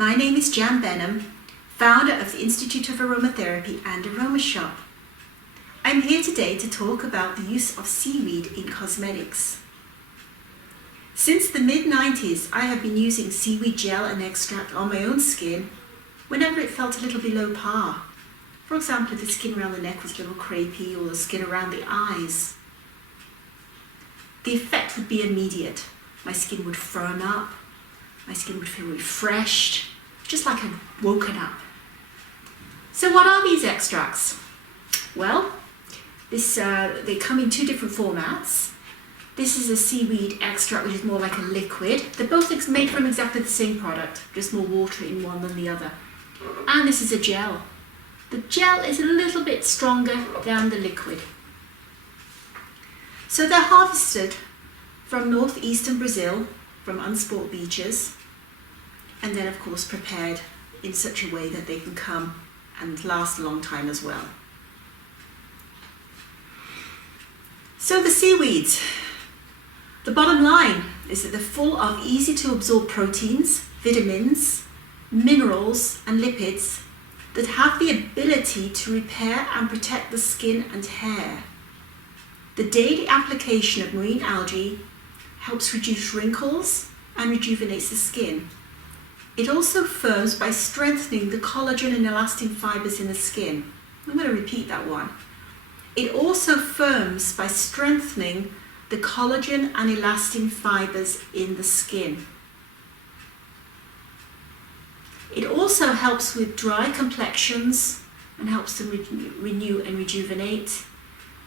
My name is Jan Benham, founder of the Institute of Aromatherapy and Aroma Shoppe. I'm here today to talk about the use of seaweed in cosmetics. Since the mid-90s, I have been using seaweed gel and extract on my own skin whenever it felt a little below par. For example, if the skin around the neck was a little crepey or the skin around the eyes. The effect would be immediate. My skin would firm up, my skin would feel refreshed, just like I'd woken up. So what are these extracts? Well, they come in two different formats. This is a seaweed extract, which is more like a liquid. They're both made from exactly the same product, just more water in one than the other. And this is a gel. The gel is a little bit stronger than the liquid. So they're harvested from northeastern Brazil, from unsport beaches, and then of course prepared in such a way that they can come and last a long time as well. So the seaweeds, the bottom line is that they're full of easy to absorb proteins, vitamins, minerals and lipids that have the ability to repair and protect the skin and hair. The daily application of marine algae helps reduce wrinkles and rejuvenates the skin. It also firms by strengthening the collagen and elastin fibers in the skin. I'm going to repeat that one. It also firms by strengthening the collagen and elastin fibers in the skin. It also helps with dry complexions and helps them renew and rejuvenate.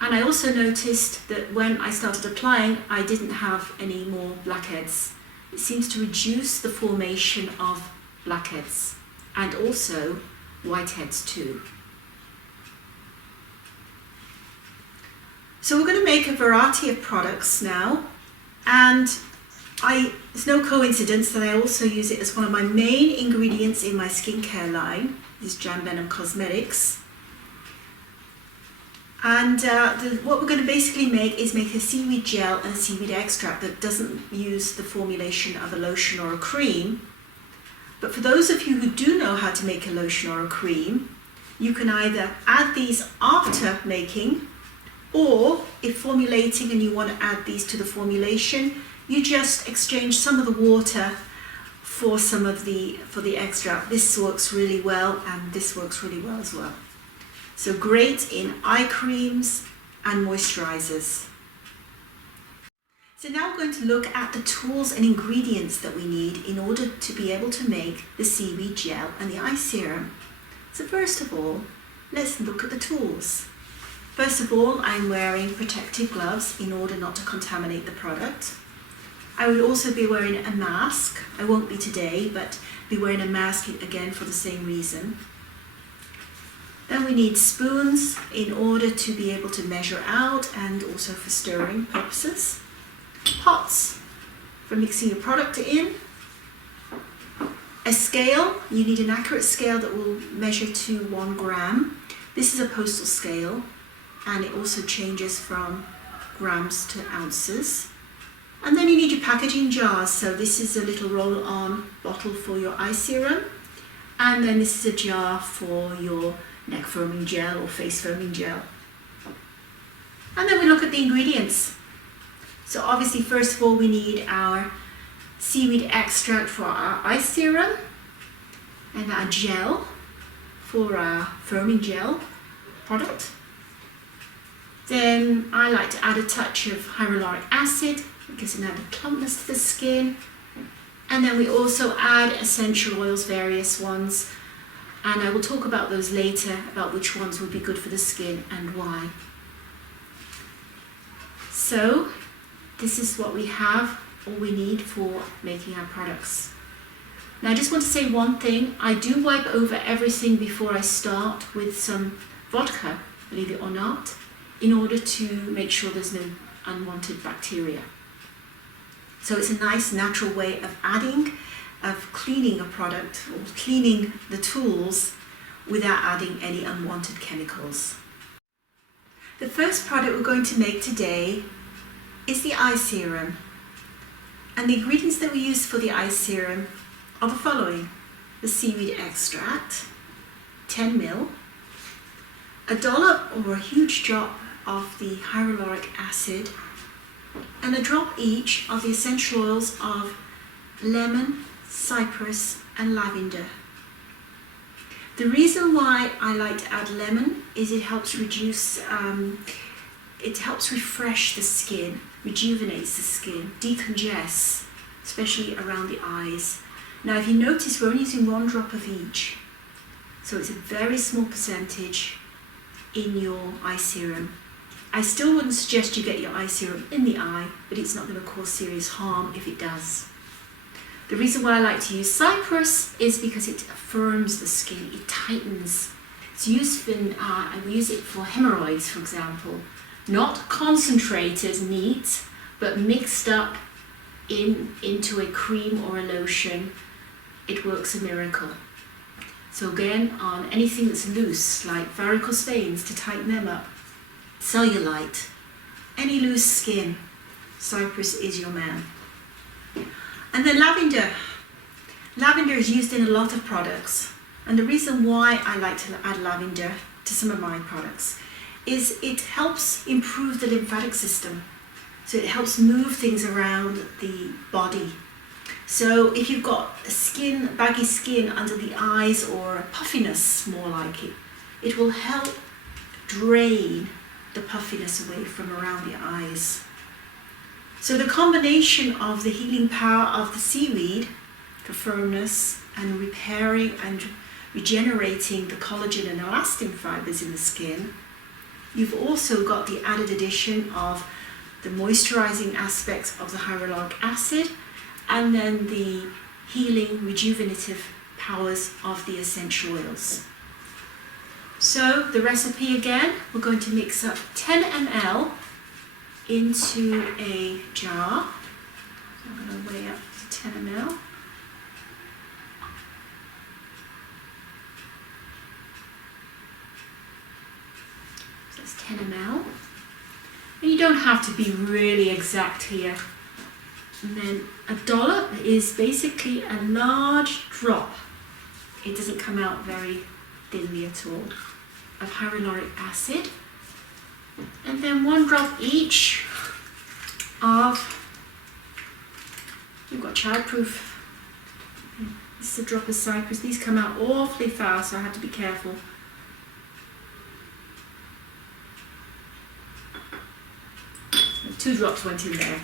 And I also noticed that when I started applying, I didn't have any more blackheads. It seems to reduce the formation of blackheads and also whiteheads too. So we're going to make a variety of products now, and it's no coincidence that I also use it as one of my main ingredients in my skincare line. This is Jan Benham Cosmetics. And what we're going to basically make is make a seaweed gel and a seaweed extract that doesn't use the formulation of a lotion or a cream. But for those of you who do know how to make a lotion or a cream, you can either add these after making, or if formulating and you want to add these to the formulation, you just exchange some of the water for the extract. This works really well, and this works really well as well. So great in eye creams and moisturizers. So now we're going to look at the tools and ingredients that we need in order to be able to make the seaweed gel and the eye serum. So first of all, let's look at the tools. First of all, I'm wearing protective gloves in order not to contaminate the product. I will also be wearing a mask. I won't be today, but be wearing a mask again for the same reason. Then we need spoons in order to be able to measure out and also for stirring purposes. Pots for mixing your product in. A scale, you need an accurate scale that will measure to 1 gram. This is a postal scale, and it also changes from grams to ounces. And then you need your packaging jars. So this is a little roll-on bottle for your eye serum, and then this is a jar for your neck foaming gel or face foaming gel. And then we look at the ingredients. So obviously, first of all, we need our seaweed extract for our eye serum and our gel for our foaming gel product. Then I like to add a touch of hyaluronic acid. It gives an added plumpness to the skin. And then we also add essential oils, various ones. And I will talk about those later, about which ones would be good for the skin and why. So this is what we have, all we need for making our products. Now I just want to say one thing. I do wipe over everything before I start with some vodka, believe it or not, in order to make sure there's no unwanted bacteria. So it's a nice natural way of cleaning a product or cleaning the tools without adding any unwanted chemicals. The first product we're going to make today is the eye serum. And the ingredients that we use for the eye serum are the following. the seaweed extract, 10 ml, a dollop or a huge drop of the hyaluronic acid, and a drop each of the essential oils of lemon, cypress, and lavender. The reason why I like to add lemon is it helps reduce, it helps refresh the skin, rejuvenates the skin, decongests, especially around the eyes. Now if you notice, we're only using 1 drop of each, so it's a very small percentage in your eye serum. I still wouldn't suggest you get your eye serum in the eye, but it's not going to cause serious harm if it does. The reason why I like to use cypress is because it firms the skin, it tightens. It's used in, we use it for hemorrhoids, for example. Not concentrated, neat, but mixed up into a cream or a lotion. It works a miracle. So again, on anything that's loose, like varicose veins, to tighten them up, cellulite, any loose skin, cypress is your man. And then lavender. Lavender is used in a lot of products, and the reason why I like to add lavender to some of my products is it helps improve the lymphatic system. So it helps move things around the body. So if you've got skin, baggy skin under the eyes, or puffiness more like it, it will help drain the puffiness away from around the eyes. So the combination of the healing power of the seaweed for firmness and repairing and regenerating the collagen and elastin fibers in the skin, you've also got the added addition of the moisturizing aspects of the hyaluronic acid, and then the healing, rejuvenative powers of the essential oils. So the recipe again, we're going to mix up 10 ml into a jar. So I'm going to weigh up to 10 ml. So that's 10 ml. And you don't have to be really exact here. And then a dollop is basically a large drop. It doesn't come out very thinly at all, of hyaluronic acid. And then 1 drop each of, you've got childproof. This is a drop of cypress. These come out awfully fast, so I have to be careful. And 2 drops went in there.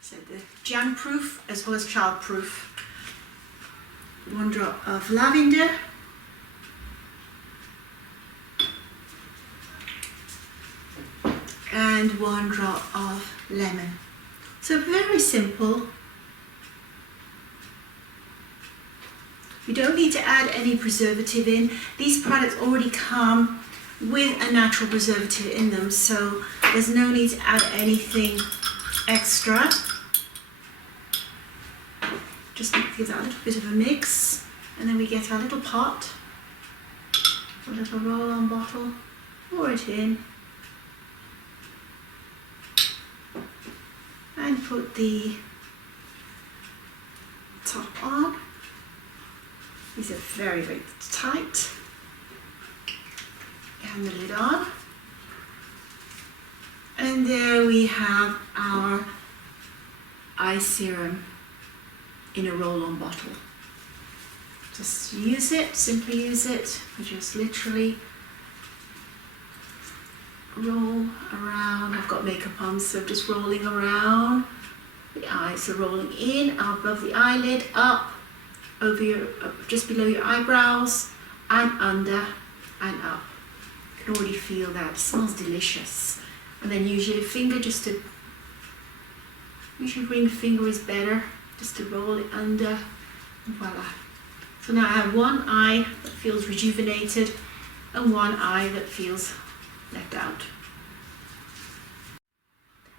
So the jam-proof as well as child-proof. 1 drop of lavender. And 1 drop of lemon. So very simple. You don't need to add any preservative in. These products already come with a natural preservative in them, so there's no need to add anything extra. Just give that a little bit of a mix, and then we get our little pot, a little roll-on bottle, pour it in, and put the top on. These are very, very tight. And the lid on. And there we have our eye serum in a roll-on bottle. Just use it, simply use it. You just literally roll around. I've got makeup on, so just rolling around the eyes. So rolling in, above the eyelid, up, over your, just below your eyebrows, and under, and up. You can already feel that. It smells delicious. And then use your finger just to, use your ring finger is better, just to roll it under, and voila. So now I have 1 eye that feels rejuvenated and 1 eye that feels left out.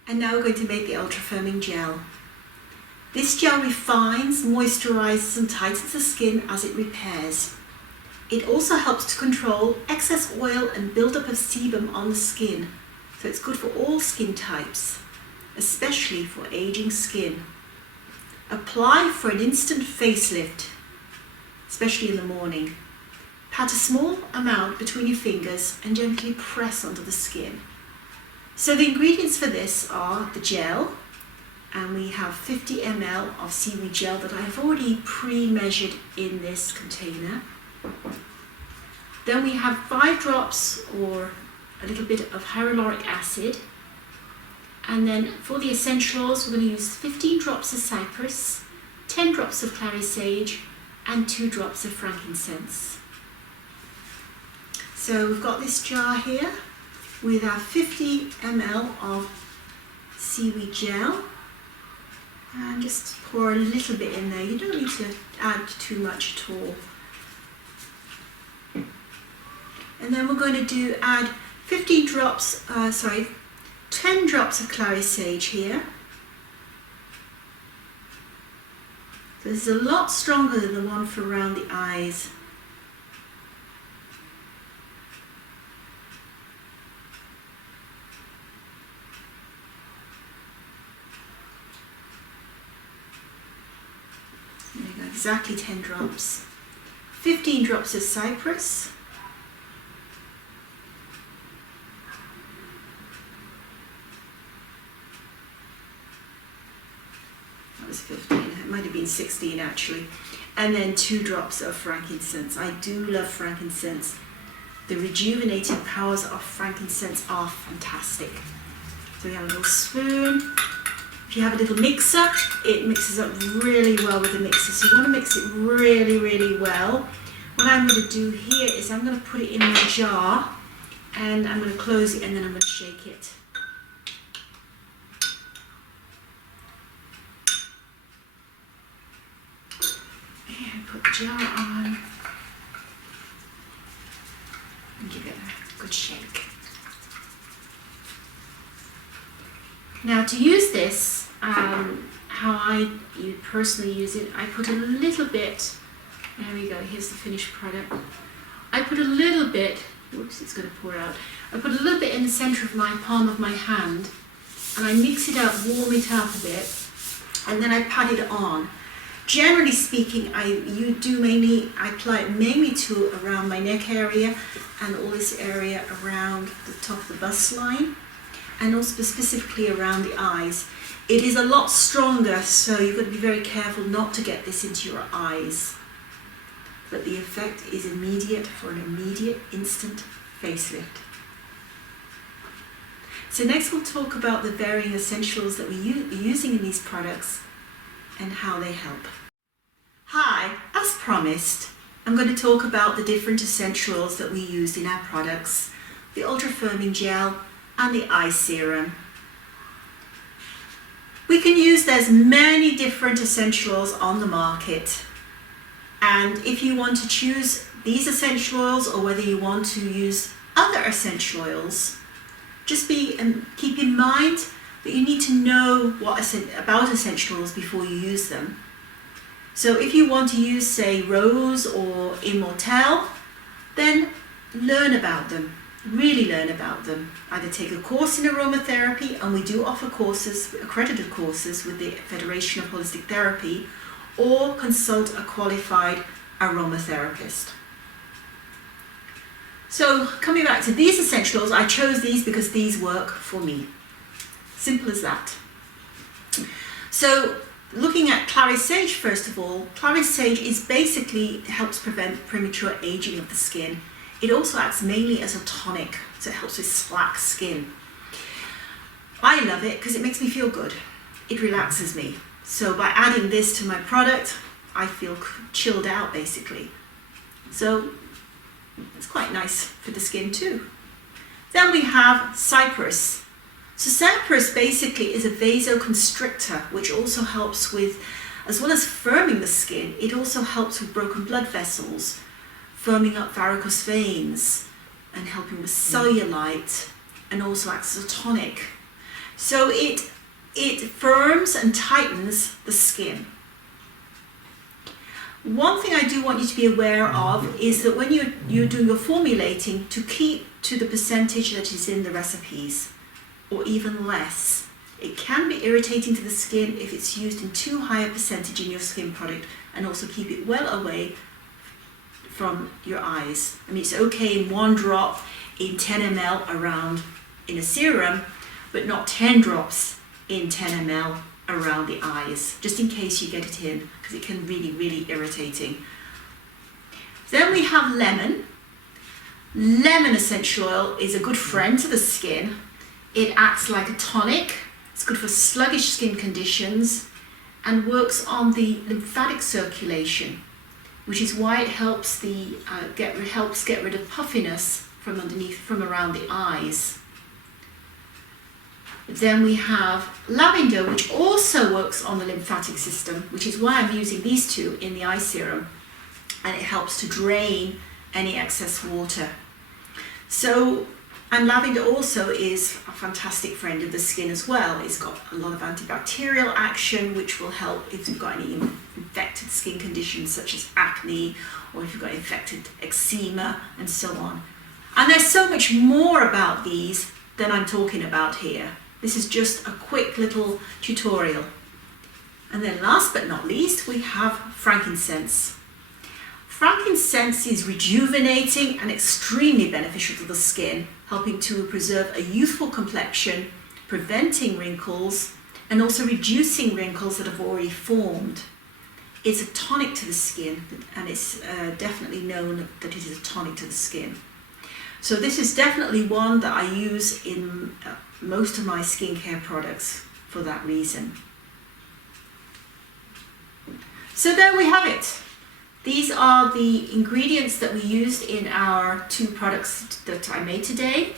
And now we're going to make the ultra firming gel. This gel refines, moisturizes and tightens the skin as it repairs. It also helps to control excess oil and buildup of sebum on the skin. So it's good for all skin types, especially for aging skin. Apply for an instant facelift, especially in the morning. Pat a small amount between your fingers and gently press onto the skin. So the ingredients for this are the gel, and we have 50 ml of seaweed gel that I've already pre-measured in this container. Then we have 5 drops or a little bit of hyaluronic acid. And then for the essential oils, we're going to use 15 drops of cypress, 10 drops of clary sage, and 2 drops of frankincense. So we've got this jar here with our 50 ml of seaweed gel. And just pour a little bit in there. You don't need to add too much at all. And then we're going to add 10 drops of clary sage here. So this is a lot stronger than the one for around the eyes. There you go, exactly 10 drops. 15 drops of cypress. That was 15, it might have been 16 actually. And then 2 drops of frankincense. I do love frankincense. The rejuvenating powers of frankincense are fantastic. So we have a little spoon. If you have a little mixer, it mixes up really well with the mixer. So you want to mix it really, really well. What I'm going to do here is I'm going to put it in my jar and I'm going to close it and then I'm going to shake it. And put the jar on and give it a good shake. Now to use this, how I personally use it, I put a little bit, there we go, here's the finished product. I put a little bit, whoops, it's going to pour out. I put a little bit in the center of my palm of my hand and I mix it up, warm it up a bit, and then I pat it on. Generally speaking, I apply it mainly to around my neck area and all this area around the top of the bust line, and also specifically around the eyes. It is a lot stronger, so you've got to be very careful not to get this into your eyes. But the effect is immediate for an immediate, instant facelift. So next we'll talk about the varying essentials that we're using in these products and how they help. Hi, as promised, I'm going to talk about the different essentials that we use in our products, the Ultra Firming Gel and the Eye Serum. We can use, there's many different essential oils on the market, and if you want to choose these essential oils or whether you want to use other essential oils, just keep in mind that you need to know about essential oils before you use them. So if you want to use, say, Rose or Immortelle, then learn about them. Really learn about them. Either take a course in aromatherapy, and we do offer courses, accredited courses with the Federation of Holistic Therapy, or consult a qualified aromatherapist. So coming back to these essential oils, I chose these because these work for me. Simple as that. So looking at clary sage first of all, clary sage helps prevent premature aging of the skin. It also acts mainly as a tonic, so it helps with slack skin. I love it because it makes me feel good. It relaxes me. So by adding this to my product, I feel chilled out basically. So it's quite nice for the skin too. Then we have cypress. So cypress basically is a vasoconstrictor, which also helps with, as well as firming the skin, it also helps with broken blood vessels, firming up varicose veins and helping with cellulite, and also acts as a tonic. So it firms and tightens the skin. One thing I do want you to be aware of is that when you're doing your formulating, to keep to the percentage that is in the recipes. or even less. It can be irritating to the skin if it's used in too high a percentage in your skin product, and also keep it well away from your eyes. I mean, it's okay in 1 drop in 10 ml around in a serum, but not 10 drops in 10 ml around the eyes, just in case you get it in, because it can really irritating. Then we have lemon. Lemon essential oil is a good friend to the skin. It acts like a tonic. It's good for sluggish skin conditions and works on the lymphatic circulation, which is why it helps get rid of puffiness from underneath, from around the eyes. Then we have lavender, which also works on the lymphatic system, which is why I'm using these two in the eye serum, and it helps to drain any excess water. So, and lavender also is a fantastic friend of the skin as well. It's got a lot of antibacterial action, which will help if you've got any infected skin conditions such as acne, or if you've got infected eczema and so on. And there's so much more about these than I'm talking about here. This is just a quick little tutorial. And then last but not least, we have frankincense. Frankincense is rejuvenating and extremely beneficial to the skin, helping to preserve a youthful complexion, preventing wrinkles, and also reducing wrinkles that have already formed. It's a tonic to the skin, and it's definitely known that it is a tonic to the skin. So this is definitely one that I use in most of my skincare products for that reason. So there we have it. These are the ingredients that we used in our 2 products that I made today.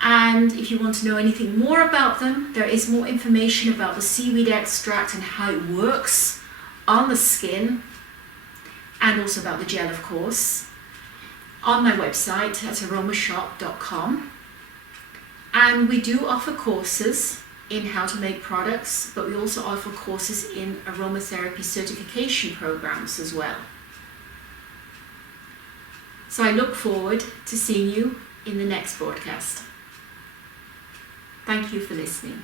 And if you want to know anything more about them, there is more information about the seaweed extract and how it works on the skin, and also about the gel, of course, on my website at aromashoppe.com. And we do offer courses in how to make products, but we also offer courses in aromatherapy certification programs as well. So I look forward to seeing you in the next broadcast. Thank you for listening.